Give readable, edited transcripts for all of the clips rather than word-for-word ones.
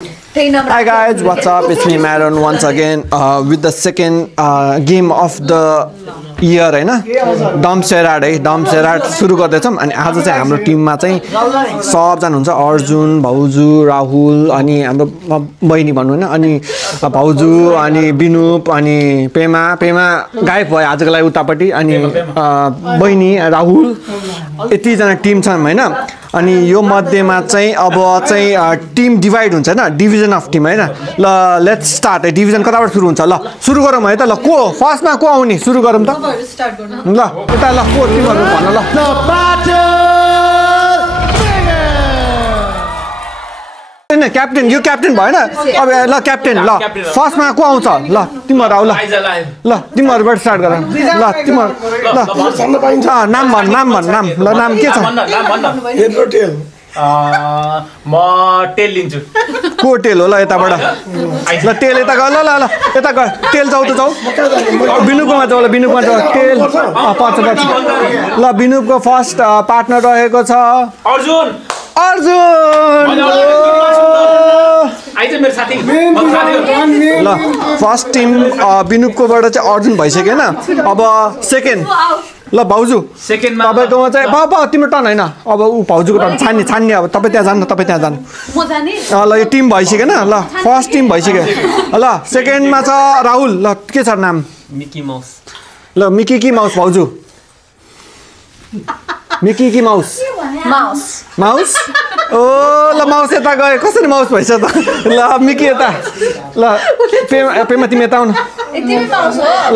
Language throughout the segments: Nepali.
Hi guys, what's up? It's me Maron once again with the second game of the year हैन डम्सेराड है डम्सेराड सुरु गर्दैछौं अनि आज चाहिँ हाम्रो टिममा चाहिँ सबजना हुन्छ अर्जुन भाउजू राहुल अनि हाम्रो बहिनी भन्नु हैन अनि भाउजू अनि बिनुप अनि पेमा गायब भयो आजको लागि उतापट्टि अनि बहिनी राहुल यति जना टिम छन् हैन अनि यो मध्येमा चाहिँ अब चाहिँ टिम डिभाइड हुन्छ हैन डिभिजन अफ टिम हैन ल लेट्स स्टार्ट है डिभिजन कताबाट सुरु हुन्छ ल सुरु गरौँ है त ल को फर्स्टमा को आउने सुरु गरौँ त ल उता ल को टिमहरु भन्न ल हैन क्याप्टेन यो क्याप्टेन भएन अब ल क्याप्टेन ल फर्स्टमा को आउँछ ल तिमीहरु आउ ल तिमीहरुबाट स्टार्ट गर ल तिमीहरु ल भन्न पाइन्छ नाम भन ल नाम के छ म टेल लिन्छु को टेल हो ल यताबाट ल टेल यता ग ल यता ग टेल जाऊ त जाऊ बिनुपमा जाऊ ल बिनुपमा जाऊ टेल पर्छ ल बिनुपको फर्स्ट पार्टनर रहेको छ अर्जुन ल फर्स्ट टिम बिनुपकोबाट चाहिँ अर्जुन भइसक्यो हैन अब सेकेन्ड ल भाउजू सेकेन्डमा तपाईकोमा चाहिँ बाबा तिम्रो टर्न हैन अब उ भाउजूको टर्न छान्ने अब तपाई त्यहाँ जानु तपाई त्यहाँ जानु म जाने ल यो टिम भइसक्यो हैन ल फर्स्ट टिम भइसक्यो ल सेकेन्डमा छ राहुल ल के छ नाम मिकी माउस ल मिकी की माउस भाउजू मिकी की माउस माउस ओ ल माउस यता गए कसरी माउस भइछ त ल मिकी यता ल पेमा तिमी यता आउनु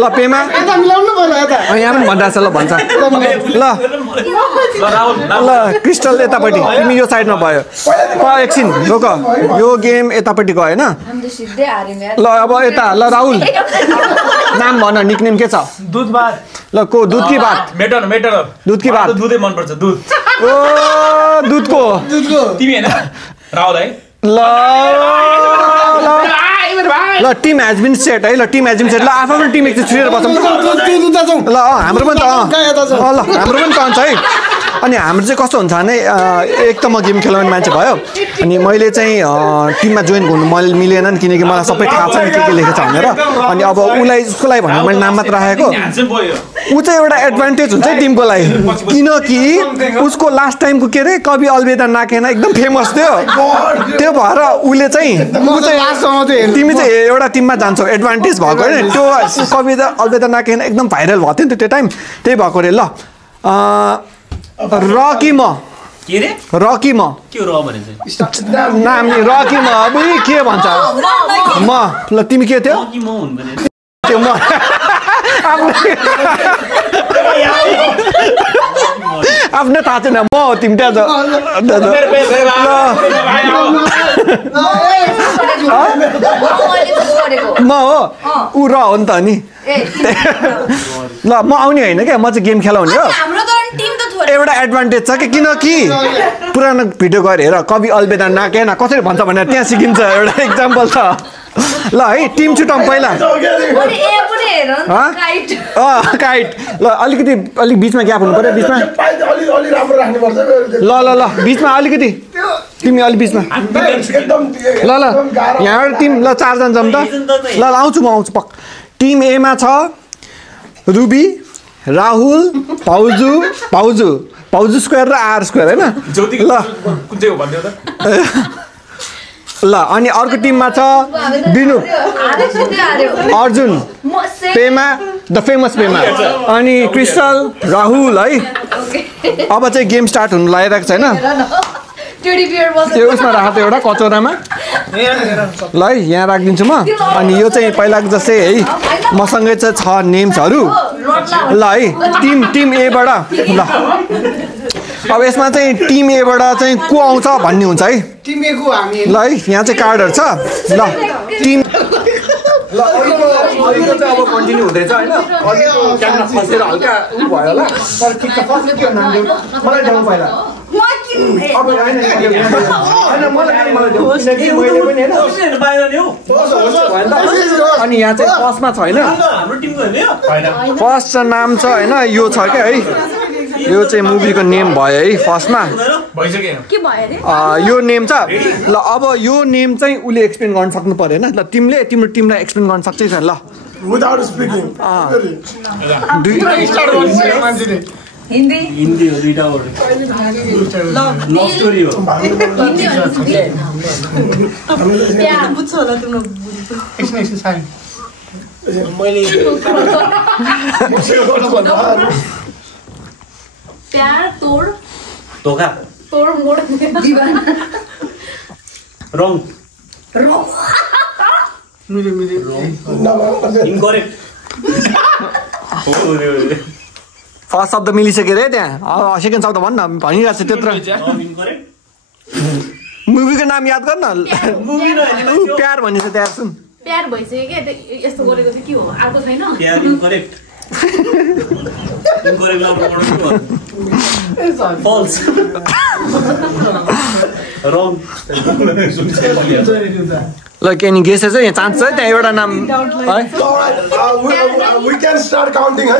ल पेमा यता मिलाउनु पर्यो यता यहाँ पनि भनिरहेछ ल भन्छ ल क्रिस्टल यतापट्टि तिमी यो साइडमा भयो एकछिन रोक यो गेम यतापट्टि गयो हैन ल अब यता ल राहुल नाम भन निकनेम के छ दूधभात ल को दूध की बात मेटर दूध की बात दुधै मन पर्छ दूध ओ दूधको तिमी हैन राहुल है ल टिम हेज बिन सेट है ल टिम हेज बिन सेट ल आफ्नो टिम एकचोटि छुएर बसौँ ल हाम्रो पनि त ल हाम्रो पनि टर्न छ है अनि हाम्रो चाहिँ कस्तो हुन्छ भने एक त म गेम खेलाउने मान्छे भयो अनि मैले चाहिँ टिममा जोइन गर्नु मैले मिलेन नि किनकि मलाई सबै थाहा छ नि के लेखेको छ भनेर अनि अब उसको लागि भनेर मैले नाम मात्र राखेको ऊ चाहिँ एउटा एडभान्टेज हुन्छ है टिमको लागि किनकि उसको लास्ट टाइमको के अरे कवि अलबेदा नाकेन एकदम फेमस थियो त्यो भएर उसले चाहिँ तिमी चाहिँ एउटा टिममा जान्छौ एडभान्टेज भएको होइन त्यो कविता अलबेदा नाकेन एकदम भाइरल भएको थियो नि त त्यो टाइम त्यही भएको अरे ल रकी म के रे रकी म के र भने चाहिँ नाम रकी म अब के भन्छ म ल तिमी के थियो म हुन भने त्यो म आफ्नो थाहा छैन म हो तिमी त्यहाँ म हो ऊ र हो नि त नि ल म आउने होइन क्या म चाहिँ गेम खेलाउने हो एउटा एडभान्टेज छ कि किनकि पुरानो भिडियो गएर हेर कवि अलबेदा नाकेन कसरी भन्छ भनेर त्यहाँ सिकिन्छ एउटा इक्जाम्पल छ ल है टिम छुटाउँ पहिला काइट ल अलिक बिचमा ग्याप हुनु पर्यो बिचमा ल बिचमा अलिकति तिमी अलि बिचमा ल यहाँबाट टिम ल चारजना जाउँ त ल आउँछु म आउँछु पक्क टिम एमा छ रुबी राहुल भाउजू स्क्वायर र आर स्क्वायर हैन ल अनि अर्को टिममा छ बिनु अर्जुन पेमा द फेमस पेमा अनि क्रिस्टल राहुल है अब चाहिँ गेम स्टार्ट हुनु लागिरहेको छ हैन त्यो उसमा राखेको एउटा कचौरामा ल है यहाँ राखिदिन्छु म अनि यो चाहिँ पहिलाको जस्तै है मसँगै चाहिँ छ नेम्सहरू ल है टिम एबाट ल अब यसमा चाहिँ टिम एबाट चाहिँ को आउँछ भन्ने हुन्छ है टिम ए को हामी ल है यहाँ चाहिँ कार्डहरू छ ल टिम ल अहिलेको चाहिँ अब कन्टिन्यू हुँदैछ हैन अघिको क्यामेरा फसेर हल्का उ भयो होला तर ठिक छ फर्स्ट के नाम दिउँ मलाई जाउँ पहिला अब हैन मलाई देऊ किनकि मैले पनि हैन बाहिर ल्याऊ अनि यहाँ चाहिँ फर्स्टमा छ हैन हाम्रो टिमको हैन फर्स्ट नाम छ हैन यो छ के है यो चाहिँ मुभीको नेम भयो है फर्स्टमा भइसक्यो के भयो रे यो नेम छ ल अब यो नेम चाहिँ उसले एक्सप्लेन गर्न सक्नु पर्यो होइन ल तिम्रो टिमलाई एक्सप्लेन गर्न सक्छै छ ल Without speaking. हिन्दी हिन्दी हो दुईटा वर्ड लभ स्टोरी हो हिन्दी प्यार बुझ्छ होला तिम्रो प्यार तोड धोका मोड दीवाना रङ Middle. इन्करेक्ट फर्स्ट शब्द मिलिसक्यो रे त्यहाँ अब सेकेन्ड शब्द भन्न भनिरहेको छ त्यत्रो इन्करेक्ट मुभीको नाम याद गर न प्यार भनिन्छ त्यहाँ सुन प्यार भइसक्यो क्या यस्तो गरेको चाहिँ के हो आएको छैन प्यार इन्करेक्ट इन्करेक्ट फल्स रङ ल के नि गेस छ यहाँ चान्स छ त्यहाँ एउटा नाम है We can start counting. ल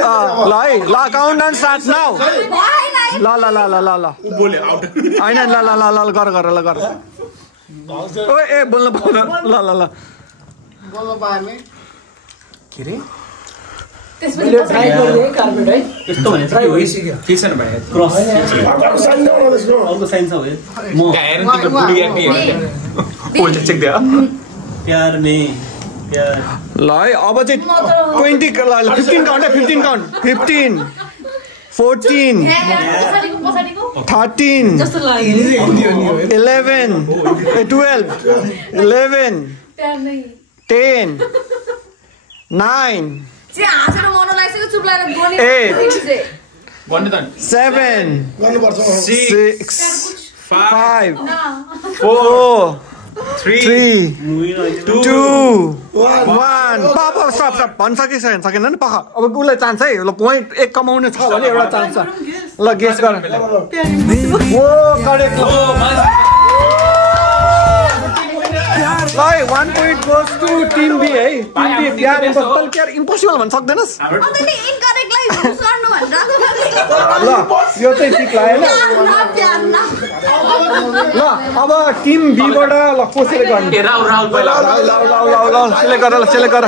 है ल काउन्ट डाउन स्टार्ट नाउ ल ल ल ल ल ल बोल्यो आउट होइन ल ल ल ल गर गर ल गर ओ ए बोल्नु पाउन ल ल ल के रे त्यसपछि यस्तो भने चाहिँ हो के छैन भाइ cross Sign down on this. अर्को साइन छ हो म चेक दियो प्यार में प्यार ल है अब चाहिँ 20 ल 15 काउन्ट है 15 काउन्ट 15 14 पछाडिको 13 जस्तो लाग्यो 11 12 11 प्यार नै 10 9 चाहिँ हाँसेर मर्नु लागिसक्यो चुप लागेर गोली भन्नु त 7 6 5 4 3 2 1 पापा स्टप स्टप भन्न सकेन नि पख अब उसलाई चान्स है ल पोइन्ट 1 कमाउने छ भने एउटा चान्स छ ल गेस गर ओ करेक्ट ल 1 point goes to team B है टिम बी प्यार इम्पोसिबल भन्न सक्दैनस् अनि इनकरेक्टलाई युज गर्नु भनेर ल यो चाहिँ ठिक लाग्यो ल अब टिम बी बाट ल कसरी गर्ने राहुल पहिला ल सिलेक्ट गर सिलेक्ट गर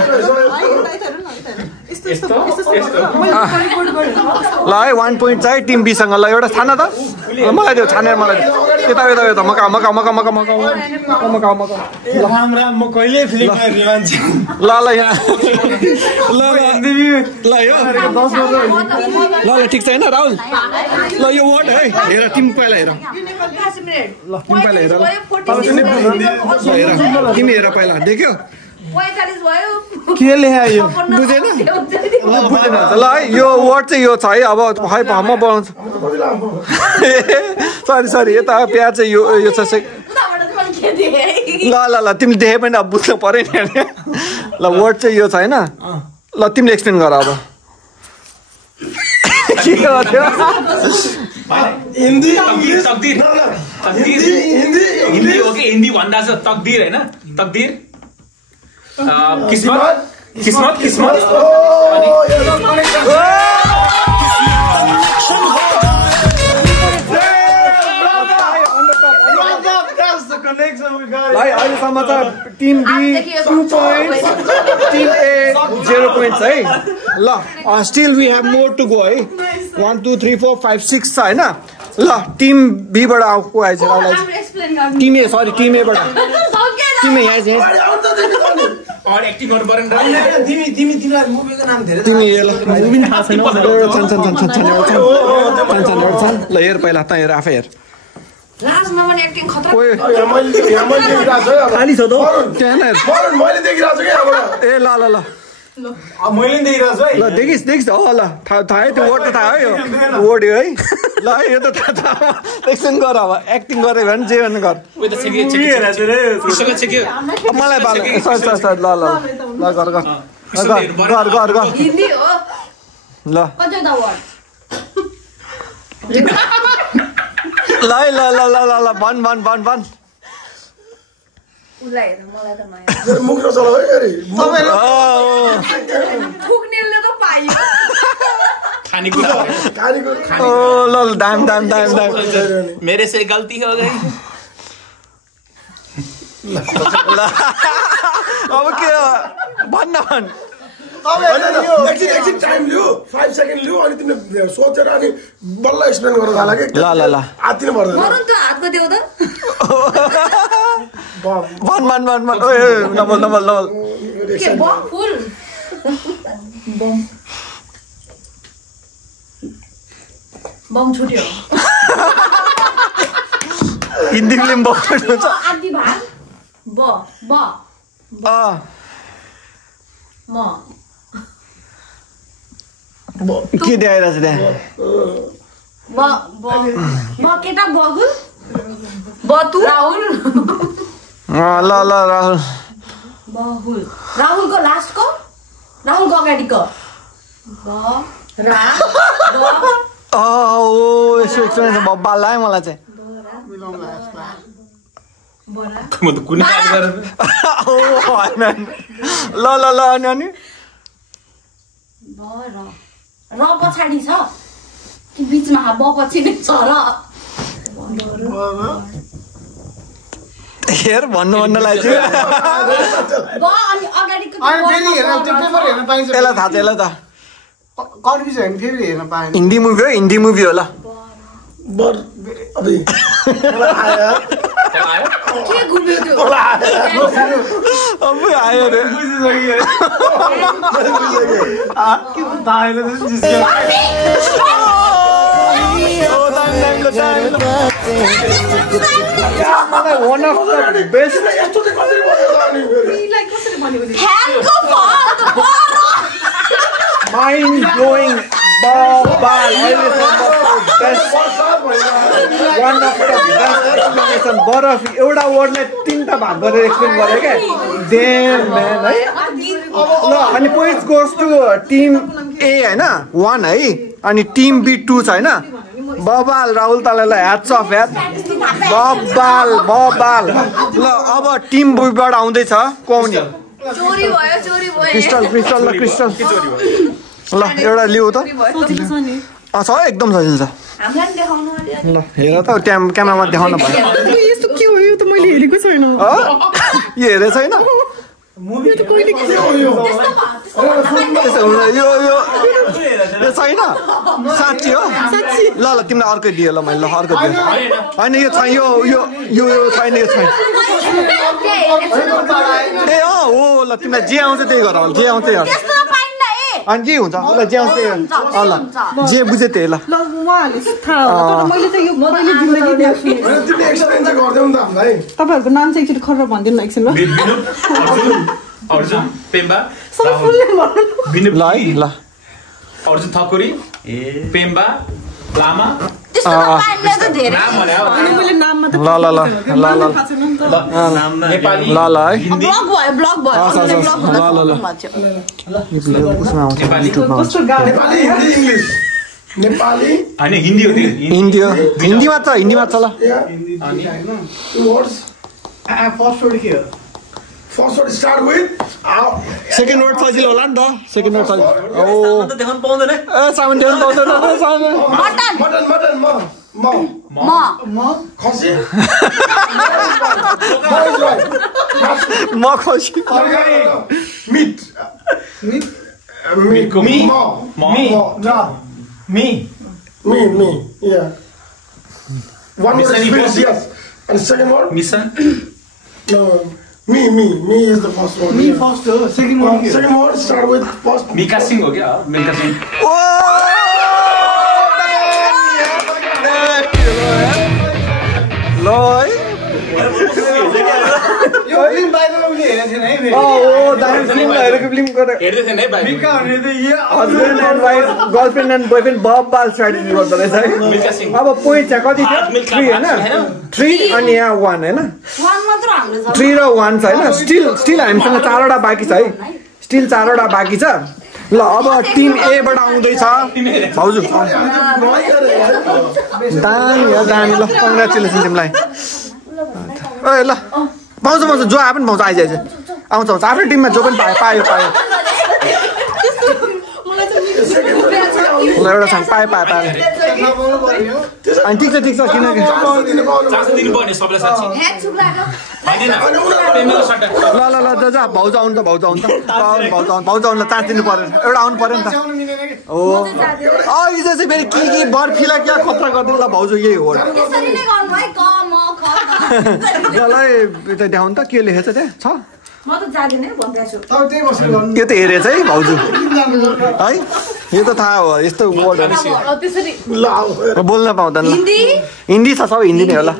ल है 1 point चाहिँ टिम बी सँग ल एउटा छान त मलाई देऊ छानेर मलाई यता मका म कहिले फिल्म हेर्ने मान्छे ल यहाँ ल यो ल ठिक छ हैन राहुल ल यो वर्ड है हेर तिमी पहिला हेर ल तिमी पहिला हेर तिमी हेर पहिला देख्यो 45 भयो के लेखा यो बुझेन ल है यो वर्ड चाहिँ यो छ है अब खै म बनाउँछु सरी यता प्यार चाहिँ यो छ ल तिमीले देखे पनि अब बुझ्नु पर्यो नि ल वर्ड चाहिँ यो छ हैन ल तिमीले एक्सप्लेन गर अब के गर्यो Hindi. हिन्दी हो कि हिन्दी भन्दा छ तकदीर हैन तकदीर किस्मत अहिलेसम्म त team B 2 points team A 0 points है ल still we have more to go है 1 2 3 4 5 6 छ हैन ल टिम बी बाट को आइछ टिम ए सरी टिम ए बाट टिम ए आइछ और एक्टिङ गर्नु पर्यो नि तिमीलाई मुभीको नाम धेरै तिमी हेर मुभी थाहा छैन ल हेर पहिला त हेर आफै हेर लास्टमा पनि एक्टिङ खतरा खाली छ त त्यहाँ हेर मैले देखिरहेको छु कि यहाँबाट ए ल मैले देखिरहेको छु है ल देखिस् हो ल थाहा है त्यो वर्ड त थाहा है यो वर्ड हो है ल यो त थाहा एक्सन गर अब एक्टिङ गरे भने जे भने गर मलाई बाल सर ल गर हिन्दी हो ल कतिवटा वर्ड ल भन उसलाई हेर मलाई त नयाँ मुख नचलाऊ है गरी थुक्नेले त पाइयो खानेकुरा ओ ल दाम मेरे से गलती हो गई अब के भन्न एकछिन टाइम लियो 5 सेकेन्ड लियो अनि तिमीले सोचेर अनि बल्ल एक्सप्लेन गर्न थाला के ल आत्तिनु पर्दैन मरुन त हातको देऊ त भन ओए नबल के बम फुल बम छुट्यो हिन्दी फिल्म बक्नुहुन्छ आदि भाग ब म के देखाइरहेछ त्यहाँ म केटा बहुल बतु राहुल ल राहुल राहुलको लास्टको राहुलको अगाडिको यसो एक्सपिरियन्स बब्बा लाग्यो मलाई चाहिँ म त कुनै काम गरेन ल अनि र पछाडि छ कि बिचमा ब पछि नै छ र हेर भन्नु लाग्यो ब अनि अगाडिको अनि फेरि हेर्न त्यो पेपर हेर्न पाइन्छ यसलाई थाहा छ कन्फ्युजन फेरि हेर्न पाएन हिन्दी मुभी हो ल बर अबे आयो के घुम्यो त्यो अब आयो रे वान अफ द बेस्ट यस्तो चाहिँ कसरी भयो अनि फेरि कसरी भन्यो ह्याङको फल त माइन्ड ब्लोइङ बबाल one of the best explanation बरफ एउटा वर्डले 3टा भाग गरेर एक्सप्लेन गरे क्या देम म्यान है ल अनि पोइन्ट्स गोस टु टिम ए हैन 1 है अनि टिम बी 2 छ हैन बबाल राहुल तालाई ह्याट्स अफ यार बबाल ल अब टिम बीबाट आउँदैछ को आउने चोरी भयो क्रिस्टल ल क्रिस्टल ल एउटा लिऊ त छ एकदम सजिलो छ हामीलाई देखाउनु ल हेर त क्यामेरामा देखाउन भयो यस्तो के हो यो त मैले हेरेको छैन यो हेरे छैन यो छैन साँच्ची हो ल तिमीलाई अर्कै दियो ल मैले ल अर्को दियो होइन यो छैन यो छैन यो छैन ए हो ल तिमीलाई जे आउँछ त्यही गर जे आउँछ त्यही अनि जे हुन्छ ल जे आउँछ त्यही ल जे बुझे त्यही ल उहाँहरूले थाहा हो तर मैले त यो मैले जिन्दगी देख्छु तिमीले एक्सप्लेन चाहिँ गर्दैौ नि त हामीलाई तपाईहरुको नाम चाहिँ एकचोटि खर्र भनिदिनु एकछिन ल अर्जुन पेम्बा ल ल अर्जुन थकुरी पेम्बा लामा अनि मैले नाममा त ल नेपाली ल है ब्लग भयो उसमा आउँछ युट्युबमा आउँछ नेपाली हिन्दी इंग्लिश नेपाली हैन हिन्दी हो त्यो हिन्दी मात्र ल two words फर्स्ट वर्ड के हो first word start with second word सजिलो होला नि त सेकेन्ड वर्ड सजिलो ओ त देखाउन पाउँदैन ए सामान देखाउन पाउँदैन मटन खसी म खसी meat Me. yeah one word is fish, yes and second word mission no me is the first word me first हो सेकेन्ड वर्ड के second word start with first Mika Singh हो क्या मिका सिंह ओ ल यो फिल्म बाइबल उले हेरेको थिएन है ओ दामी फिल्म हेरेको फिल्म गरे हेर्दै थिएन है भाइ मिका भने त यो husband and wife girlfriend and boyfriend बब्बाल स्ट्राटेजी गर्दो रहेछ मिल्का है सिंह अब पोइन्ट चाहिँ कति थियो 3 हैन 3 अनि यहाँ 1 हैन 3 र 1 छ हैन स्टिल हामीसँग 4वटा बाँकी छ है स्टिल 4वटा बाँकी छ ल अब टिम ए बाट आउँदै छ भाउजू दामी ल कङ्ग्रेचुलेसन तिमीलाई ओए ल भाउजू जो आए पनि भाउजू आइज आउँछ आफ्नै टिममा जो पनि पायो ल एउटा छान पाए अनि ठिक छ किनकि चान्स दिनुपर्ने सबैलाई साँच्ची ल जा भाउजू आउनु त भाउजू आउनु चान्स दिनु पर्यो एउटा आउनु पर्यो नि त हो हिजो चाहिँ फेरि के बर्फीलाई क्या खतरा गरिदिनु ल भाउजू यही हो ल यता देखाउनु त के लेखेछ त्यहाँ छ यो त हेरेछ है भाउजू है यो त थाहा हो यस्तो वर्डहरू बोल्न पाउँदैन हिन्दी छ सबै हिन्दी नै होला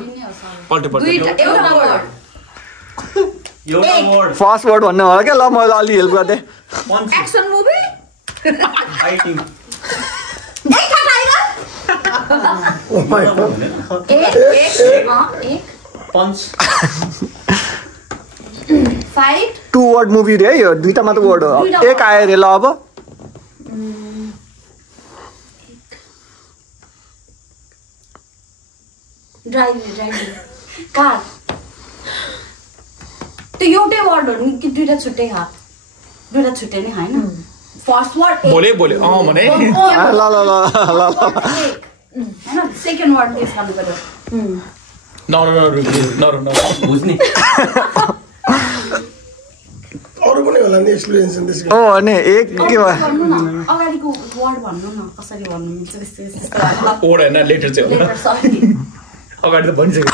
फर्स्ट वर्ड भन्ने होला क्या ल मैले अलि हेल्प गरिदिएँ टु वर्ड मुभी रे यो दुईटा मात्र वर्ड हो एक आयो रे ल अब कार त्यो एउटै वर्ड हो कि दुईटा छुट्टै नि हैन फर्स्ट वर्ड बोले भने ल हैन सेकेन्ड वर्ड के छ पर्यो न बुझ्नी अरु पनि होला नि एक्सप्लेनेसन त्यसको ओ अनि एक के भयो अगाडिको वर्ड भन्नु न कसरी भन्नु मिल्छ त्यस्तो वर्ड हैन लेटर चाहिँ हो अगाडि त भनिसक्यो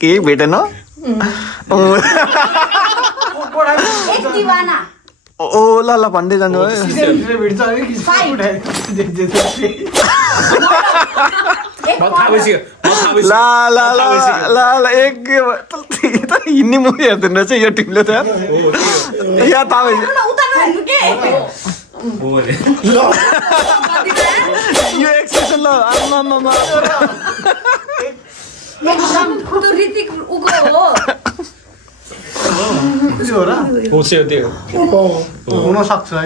के भेटेन एक दिवाना ओ ल भन्दै जानु है ल एक हिन्दी मुभी हेर्दैन रहेछ यो टिमले त या थाहा यो एक्सप्रेसन ल आमामा ऋतिक उको हो हुन सक्छ है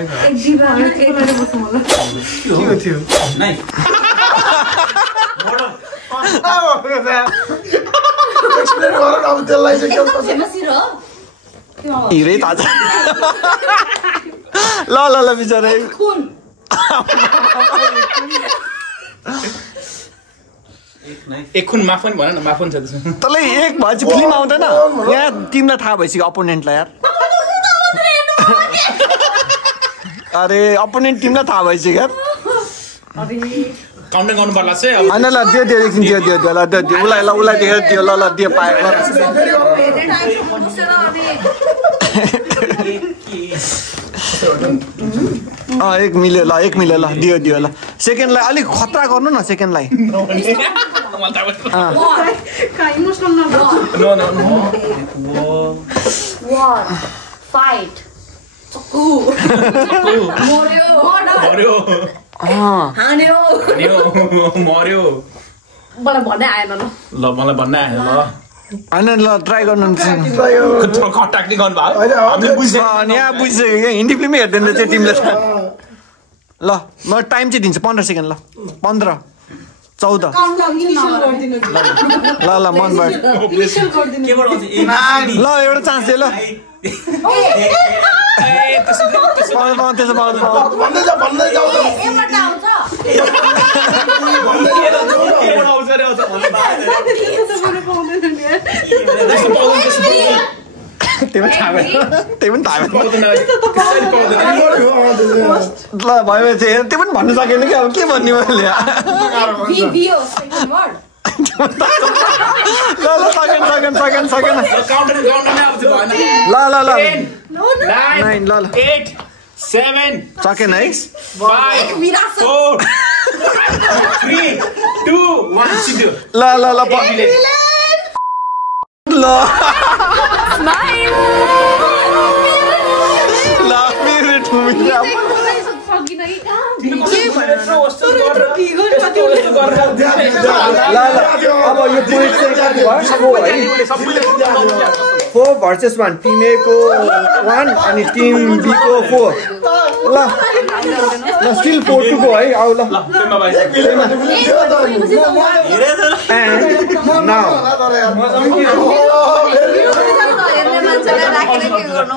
एक्सप्लेन गर न अब त्यसलाई चाहिँ के फेमस हिरो हिरै ताजा ल बिचारा खुन एक खुन माफन भन न माफन छ त्यसमा तँलाई एक भएपछि फिल्म आउँदैन यहाँ तिमीलाई थाहा भइसक्यो अपोनेन्टलाई यार अरे अपोनेन्ट टिमलाई थाहा भइसक्यो यार काउन्टिङ गर्नु पर्ला चाहिँ होइन ल दियो उसलाई दियो ल दियो पाए एक मिल्यो ल दियो ल सेकेन्डलाई अलिक खतरा गर्नु न सेकेन्डलाई मर्यो मलाई भन्नै आएन ल मलाई भन्नै आएन ल होइन ल ट्राई गर्नु कन्ट्याक्ट नि गर्नु भयो हामीले बुझ्यो यहाँ बुझिसक्यो क्या हिन्दी फिल्मै हेर्दैन चाहिँ तिमीले ल म टाइम चाहिँ दिन्छु 15 सेकेन्ड ल 15 14 ल मनबाट ल एउटा चान्स दे ल भन्दै जाऊ ल भयो चाहिँ त्यो पनि भन्नु सकेन कि अब के भन्ने मैले ल 9 ल 8 7 सकेन है 5 4 3 2 1 सिधो ल अब यो फोर भर्सेस 1 टिम ए को 1 अनि टिम बी को 4 ल स्टिल 4-2 को है आउ ल मान्छेलाई राखेर के गर्नु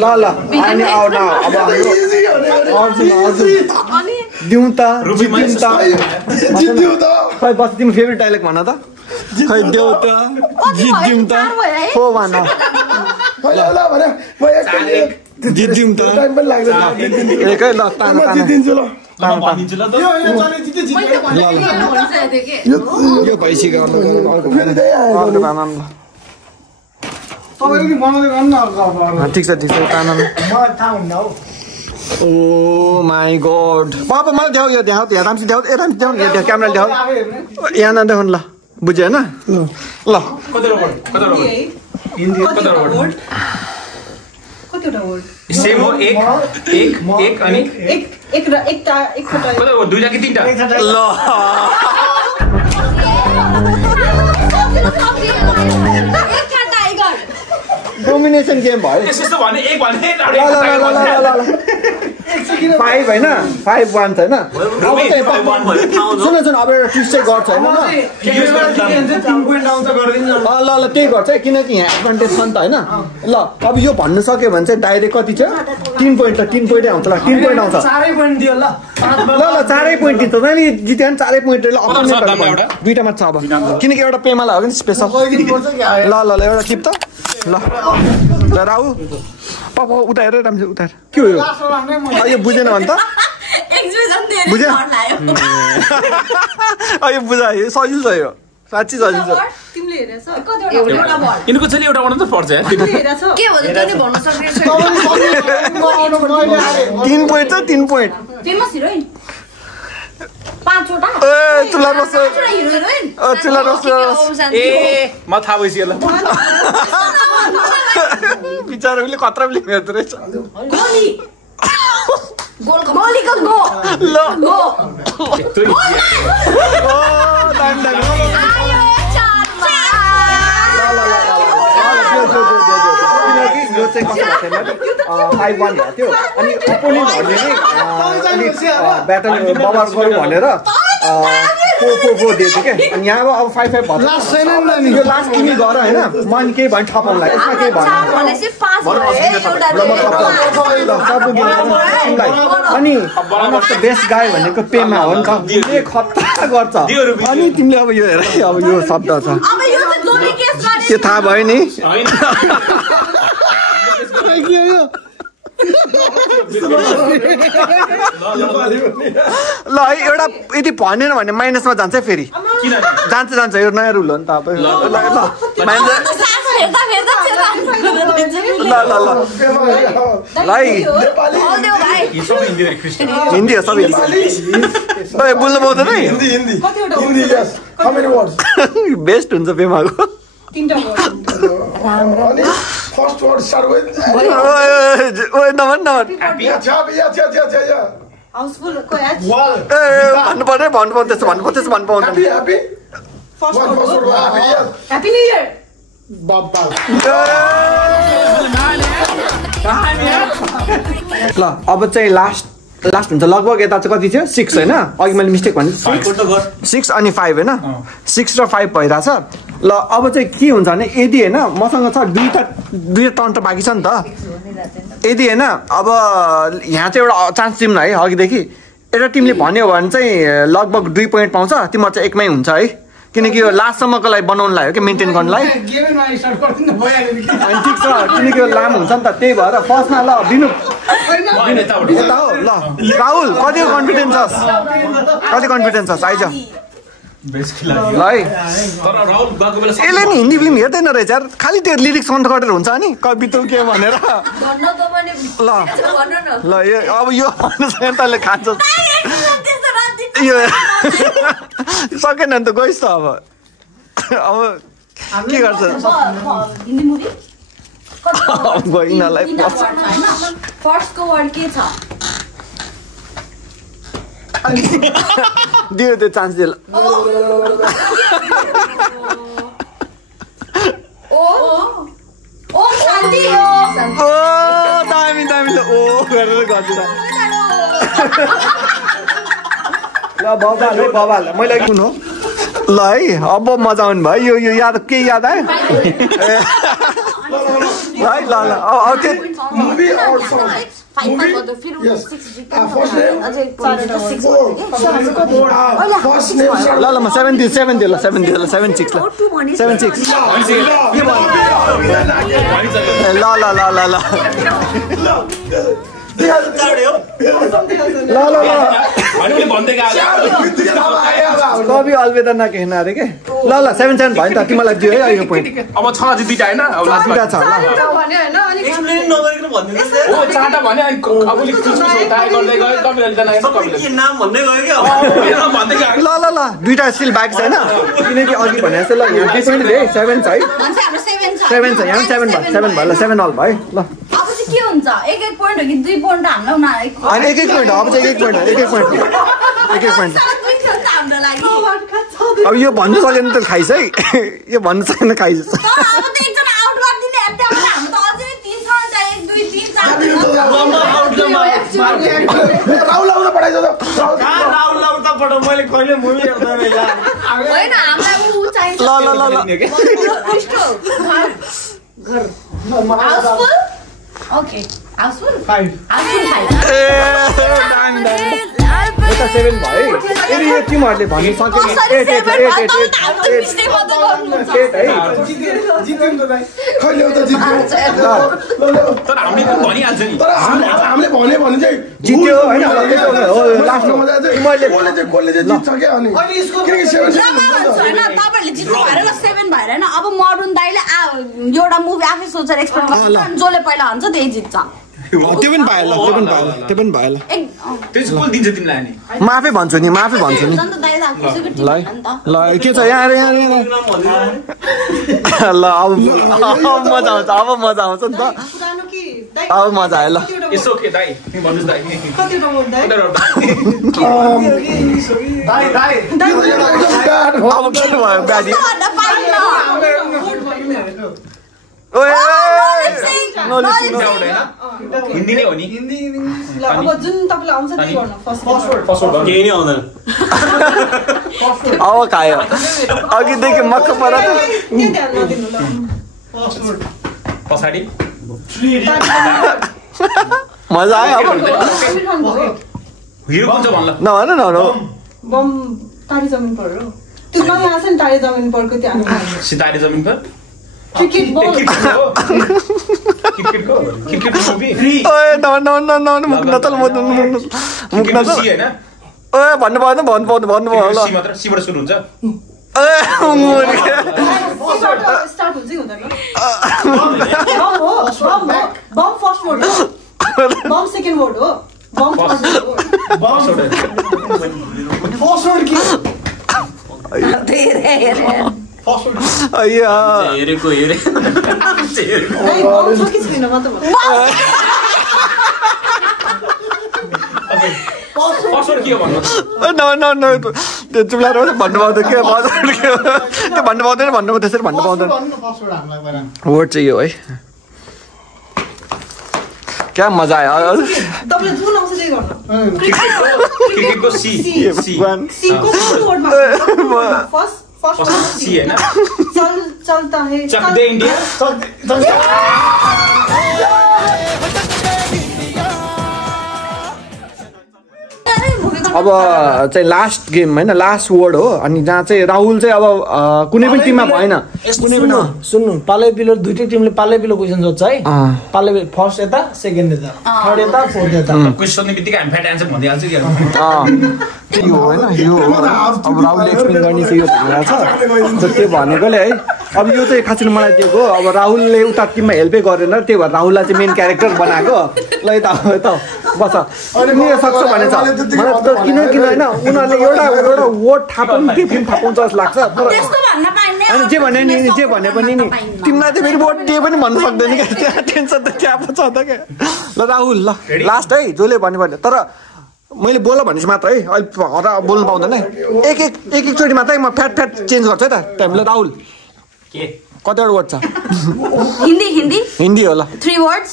ल ल अनि आउ न अब अनि दिउँ त जित्यौँ त खै बस तिम्रो फेभरेट डायलग भन त खै देऊ त जित्यौँ त हो भन जित्यौँ त एकै ल ताना यो भइसक्यो ठिक छ ताना ओ माई गॉड पापा मलाई देऊ यो देखाऊ यहाँ राम्रोसित देऊ देऊ यहाँ क्यामेरा देऊ यहाँ नदेखाउनु ल बुझ्यो होइन ल सेम हो एक अनि दुईटा कि तीनटा ल डोमिनेसन गेम भयो यस्तो भने एक भने 5 होइन 5-1 छैन सुन अब एउटा ट्विस्ट चाहिँ गर्छ होइन ल त्यही गर्छ है किनकि यहाँ एडभान्टेज छ नि त होइन ल अब यो भन्नु सक्यो भने चाहिँ डाइरेक्ट कति छ 3 पोइन्ट आउँछ ल 3 पोइन्ट आउँछ 4 पोइन्ट दियो ल 4 पोइन्ट दिन्छ नि जित्यो भने 4 पोइन्ट दुईटा मात्र छ अब किनकि एउटा पेमाला हो कि स्पेसल ल एउटा टिप त ल राहु पापा उता हेर राम्रो उतार के हो यो बुझेन भने त बुझ्यो यो बुझा यो सजिलो छ यो साँच्ची सजिलो छ यिनको चाहिँ एउटा बनाउनु त पर्छ यार के हो तिमीले भन्न सक्ने छैन 3 पोइन्ट छ 3 पोइन्ट फेमस हिरोइन 5 वटा चुला रस ए म थाहा भइसक्यो ल बिचाराले खतरा लेख्नु रहेछ गोलीको गो ल यो चाहिँ कस्तो भएको 5-1 भएको थियो अनि अपोनेन्टहरूले नै ब्याटल बबर गरौँ भनेर 4-4 दिएको थियो क्या अनि यहाँ अब 5-5 भयो यो लास्ट तिमी गर होइन म अनि केही भने थपाउँला यसमा केही भएन अनि बेस्ट गाई भनेको पेमा हो नि त उसले खतरा गर्छ अनि तिमीले अब यो हेर अब यो शब्द छ त्यो थाहा भयो नि ल है एउटा यदि भनेन भने माइनसमा जान्छ है फेरि जान्छ यो नयाँ रुल हो नि त अब हिन्दी हो सबै बोल्नु पाउँदैन बेस्ट हुन्छ पेमाको First word start with. Houseful को याद भन्नु पर्दैन त्यसो भन्नु पाउँदैन Happy. First word happy. Happy New Year. Baba. ल अब चाहिँ लास्ट हुन्छ लगभग यता चाहिँ कति थियो 6 होइन अघि मैले मिस्टेक भने 6 अनि 5 होइन 6 र 5 भइरहेछ ल अब चाहिँ के हुन्छ भने यदि होइन मसँग छ दुईटा टर्न त बाँकी छ नि त यदि होइन अब यहाँ चाहिँ एउटा चान्स दिउँ न है अघिदेखि एउटा टिमले भन्यो भने चाहिँ लगभग 2 पोइन्ट पाउँछ तिम्रो चाहिँ एकमै हुन्छ है किनकि यो लास्टसम्मको लागि बनाउनुलाई हो कि मेन्टेन गर्नुलाई अनि ठिक छ किनकि यो लामो हुन्छ नि त त्यही भएर फर्स्टमा ल दिनु यता हो ल राहुल कति कन्फिडेन्स छ आइज ल है यसले नि हिन्दी फिल्म हेर्दैन रहेछ यार खालि त्यो लिरिक्स कन्ट गरेर हुन्छ नि कविता के भनेर ल यो अब यो तैँले खान्छ यो सकेन नि त गइस् त अब के गर्छ यिनीहरूलाई फर्स्टको वर्ड के छ दियो त्यो चान्स दियो ओ शान्ति ओ दामी त ओ गरेर गर्छु ल बबाल मैले कुन हो ल है अब मजा आउनु भयो यो याद के याद आयो है ल ल अब त्यो Movie or song? 5 Movie? गर्दा फेरि Yes. 6 First name? अझै 6 First name start. ल म 7 दियो ल 7 दियो ल 7-6 ल 7-6 के भन्नु कवि अलवेदा नकेना अरे के ल 7-7 भयो नि त तिमीलाई दियो है यो पोइन्ट अब 6 अझै 2टा हैन अब दुईटा छ ल एक्सप्लेन नगरिकन भन्दिनु ओ 4टा भन्यो अनि अबुले चुचुचु टाइ गर्दै गयो कविले त नआएछ कविले के नाम भन्दै गयो के अब नाम भन्दै गयो ल दुईटा स्टिल बाइक छ हैन किनकि अघि भने जस्तो ल यहाँ डिफरेन्ट है 7 छ है भन्छ हाम्रो 7 छ 7 छ यहाँ 7 भयो ल 7 अल भयो ल अब चाहिँ के हुन्छ एक पोइन्ट हो कि 2 पोइन्ट हामीलाई उनीहरुलाई अनि एक पोइन्ट अब चाहिँ एक पोइन्ट हाम्रो लागि अब यो भन्नु सकेन त खाइस है यो भन्नु सकेन खाइस अब त एकजना आउट गर्दिने त्यहाँबाट हाम्रो त अझै 3 छ चाहिए 2 3 4 राहुल आउन पठाइदियो त राहुल त पढ मैले कहिले मुभी हेर्दैन यार हैन हामीलाई उ चाहिन्छ ल हाउसफुल ओके हाउसफुल 5 यता 7 भयो फेरि यो टिमहरुले भन्नु सकेन 8 जित्यौं त दाइ खैले हो त जित्यो तर हामीले भनिहाल्छ नि तर हामीले भने चाहिँ जित्यो हैन लास्टमा मैले चाहिँ जित्छ के अनि किनकि 7 हैन तपाईहरुले जित्नु भएर ल 7 भएर हैन अब मरुन दाइले एउटा मुभी आफै सोचेर एक्सपेक्ट गर्छ जसले पहिला हुन्छ त्यही जित्छ त्यो पनि भयो ल त्यो स्कुल दिन्छ तिमीलाई अनि म आफै भन्छु नि ल के छ यहाँ ल अब मजा आउँछ नि त अब मजा आयो ल यसो के दाइ तिमी भन्नुस् दाइ अब के भयो ब्याडी हिन्दी नै हो नि अब जुन तपाईलाई आउँछ त्यही गर्नु फर्स्ट केही नै आउँदैन अब खायो अघिदेखि मक्क पर के ध्यान नदिनु ल पछाडी मजा आयो अब हिरो कुन छ भन्ला नभन न बम तारे जमिन पर हो त्यो नयाँ आछ नि तारे जमिन परको त्यो हामी सितारे जमिन पर क्रिकेट बल क्रिकेटको मुभी ओए न मुख नचल मुख नचल सी हैन ओए भन्नु भयो ल सी मात्र सीबाट सुरु हुन्छ स्टार्ट हुन्छ हुँदैन बम फर्स्ट वर्ड हो बम सेकेन्ड वर्ड हो बम फर्स्ट वर्ड अय्या हेरेको हेरे बम छ कि छैन म त पासवर्ड के हो भन्नु न त्यो चुप्ला भन्नुभयो त के त्यो भन्नु पाउँदैन भन्नु त्यसरी भन्नु पाउँदैन वर्ड चाहिँ यो है क्या मजा आयो तपाईले जुन आउँछ त्यही गर्नु क्रिकेटको सी सी को वर्डमा फर्स्ट सी हैन चलता है चक दे इंडिया अब चाहिँ लास्ट गेम हैन लास्ट वर्ड हो अनि जहाँ चाहिँ राहुल चाहिँ अब कुनै पनि टिममा भएन सुन्नु पाले पिलो दुईटै टिमले पाले पिलो क्वेशन सोध्छ है पाले फर्स्ट यता सेकेन्ड यता थर्ड यता फोर्थ यता क्वेशन सोध्ने बित्तिकै हामी फ्याट आन्सर भन्दै हाल्छ कि यो हैन यो अब राहुलले एक्सप्लेन गर्ने चाहिँ यो भनिरहेको छ त्यो भनेकोले है अब यो चाहिँ खासै मलाई दिएको अब राहुलले उता टिममा हेल्पै गरेन त्यही भएर राहुललाई चाहिँ मेन क्यारेक्टर बनाएको ल यता बस अनि सक्छ भने छ मलाई त किन हैन उनीहरूले एउटा वर्ड थाहा पनि त्यो फिल्म थाहा पाउँछ जस्तो लाग्छ तर अनि जे भने पनि नि तिमीलाई त फेरि वर्ड जे पनि भन्नु सक्दैन क्या त्यहाँ टेन्सन त क्या छ त क्या ल राहुल ल लास्ट है जसले भन्यो तर मैले बोल भनेपछि मात्र है अहिले हरा बोल्नु पाउँदैन है एकचोटि मात्रै म फ्याट चेन्ज गर्छु है त टाइमले राहुल के कतिवटा वर्ड छ हिन्दी होला 3 वर्ड्स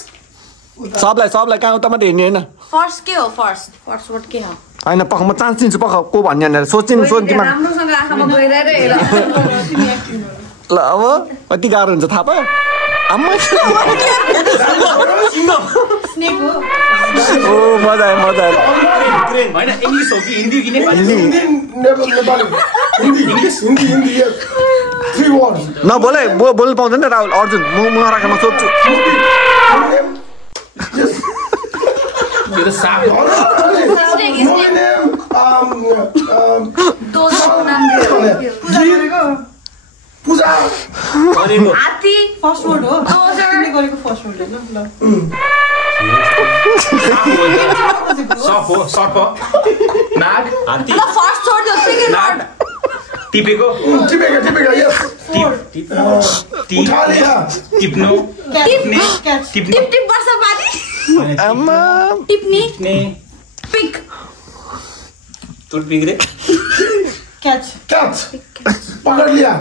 सबलाई कहाँ उता मात्रै हिँड्ने होइन फर्स्ट के हो फर्स्ट वर्ड के हो होइन पख म चान्स दिन्छु पख को भन्ने भनेर सोच्दिन राम्रोसँग आँखामा गइरहेर हेर ल अब कति गाह्रो हुन्छ थाहा पायो स्नेक हो ओ मजा आयो युक्रेन होइन इङ्ग्लिस हो कि हिन्दी कि Nepali Hindi, Nepali. Hindi, yes. 3 words. नबोले बोल्नु पाउँदैन राहुल अर्जुन म राखेर म सोध्छु यो त साफ No name. Puja. गरेको हात्ती फर्स्ट वर्ड हो Dozer. तिमीले गरेको फर्स्ट वर्ड होइन ल सर्प हो सर्प नाग हात्ती ल फर्स्ट वर्ड हो सेकेन्ड वर्ड टिपेको Tipeka, yes. Utha liya. टिप्नु टिप्ने क्याच टिप्नु टिप टिप वर्ष पानी आमा टिप्नी ने पिक टुटपिक रे क्याच Catch. Pakad liya.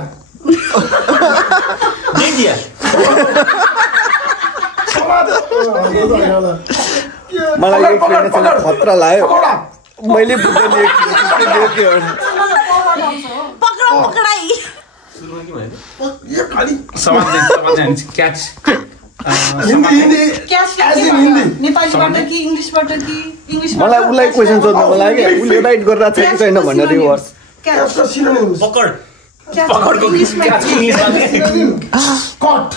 दे दिया Samad. मलाई यो एक्सप्लेनेसन खतरा लाग्यो Pakoda. मैले बुझ्दैन पक्रा पक्राई Ye khali. समान जान्छ catch Hindi. Catch As in Hindi. नेपालीबाट कि इङ्ग्लिसबाट कि इङ्ग्लिसबाट मलाई उसलाई क्वेसन सोध्नको लागि उसले राइट गरेर छ कि छैन भनेर यो वर्ष क्याच Catch the synonyms. पकड क्याच पकडको इङ्ग्लिसमा क्याच इङ्ग्लिसमा Caught.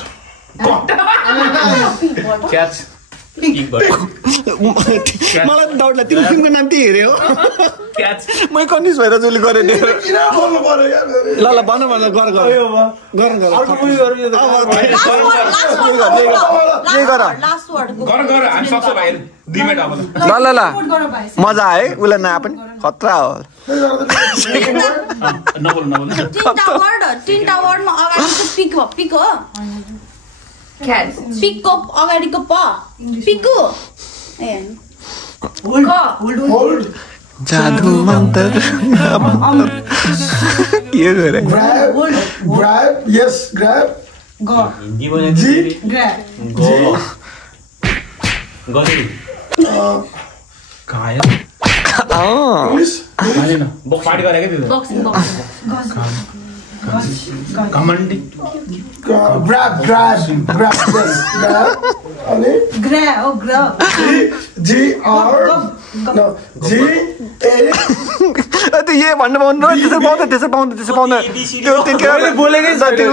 क्याच पिक भयो मलाई डाउट लाग्यो तिम्रो फिल्मको नाम त्यही हेऱ्यो क्याच मै कन्फ्युज भएर जसले गरेँ नि Kina bolnu paryo yaar. ल भन गर अर्को मुभी गरौँ यो त लास्ट वर्ड गर गर हामी सक्छौँ भाइ 2 मिनेट अब ल मजा आयो उसलाई नआए पनि खतरा हो नबोल तीनटा वर्डमा अगाडि चाहिँ पिक हो पिकको अगाडिको प पिकु ए Hold. जादु मन्तर के गरे Grab. Yes, grab. ग हिन्दी भने G. ग्र्याब गो गरे घायल English. हैन बक्स पार्टी गरेको थियो बक्सिङ घमण्डी Grab. Yes, grab. Ani. ग्रा हो ग्रा G R. No. G A. त्यो ये भन्नु पाउँदैन त्यसो पाउँदैन त्यो त्यो बोलेकै छ त्यो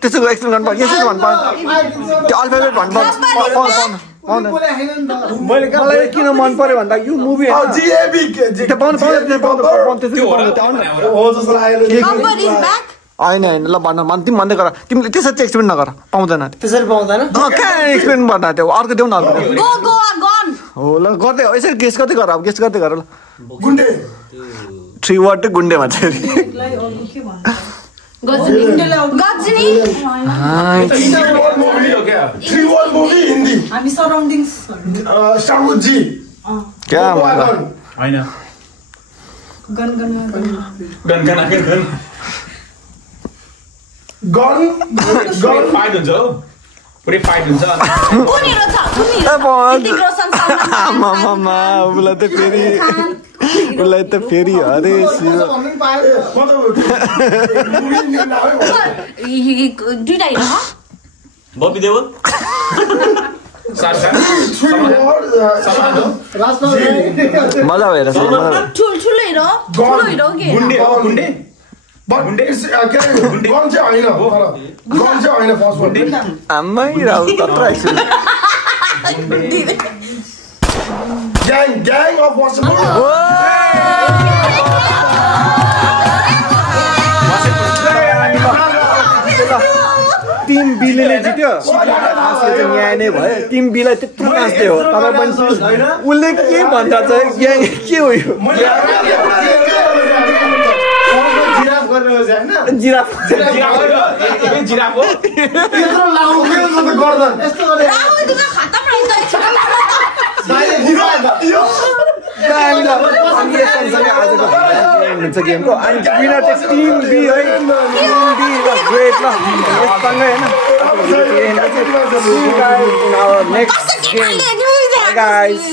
त्यसो एक्सप्लेन गर्नु पर्छ यसरी भन्नु पर्छ त्यो अल्फाबेट भन्नु पाउँदैन मलाई किन मन पर्यो भन्दा यो movie Oh, G A B. त्यो पाउनु Oh, जस्तो लाग्यो. नम्बर इज ब्याक होइन ल भन्न तिमी भन्दै गर तिमीले त्यसरी चाहिँ एक्सप्लेन नगर पाउँदैन त्यसरी पाउँदैन कहाँ एक्सप्लेन गर्न त्यो अर्को देऊ न अर्को गो गो गन हो ल गर्दै हो यसरी गेस गर्दै गर अब गेस गर्दै गर ल गुन्डे. 3 वर्ड गुन्डे भन्छ लाई अर्को के भन्छ Ghajini Three word movie. 3 word movie Hindi. हामी सराउन्डिङ्स Start with G. क्या Go मतलब on. हैन गन गन गन फाइट हुन्छ हो पुरै फाइट हुन्छ कुनीहरु छ ऋतिक रोशन आमामामा उसलाई त फेरि अरे मतलब movie name नामै भन्छ. दुईटा हिरो हो बबी देओल शाहरुख 3 word. मजा भएर ठुलो हिरो ठुलो हिरो के गुन्डे हो गुन्डे But it's गन चाहिँ होइन तर गन चाहिँ होइन फर्स्ट वर्ड. आम्मै राहुल कत्रा explain Gang of Washington. Team बीले जित्यो न्याय नै भयो टिम बीलाई त्यत्रो नाच्दै हो तपाईँ पनि उसले के भन्दा चाहिँ के हो यो जिराफ राहुल तिम्रो खतम रहेछ हुन्छ गेमको अनि विनर चाहिँ टिम बी है टिम बी ल ग्रेट ल यससँगै होइन नेक्स्ट गेम गाइस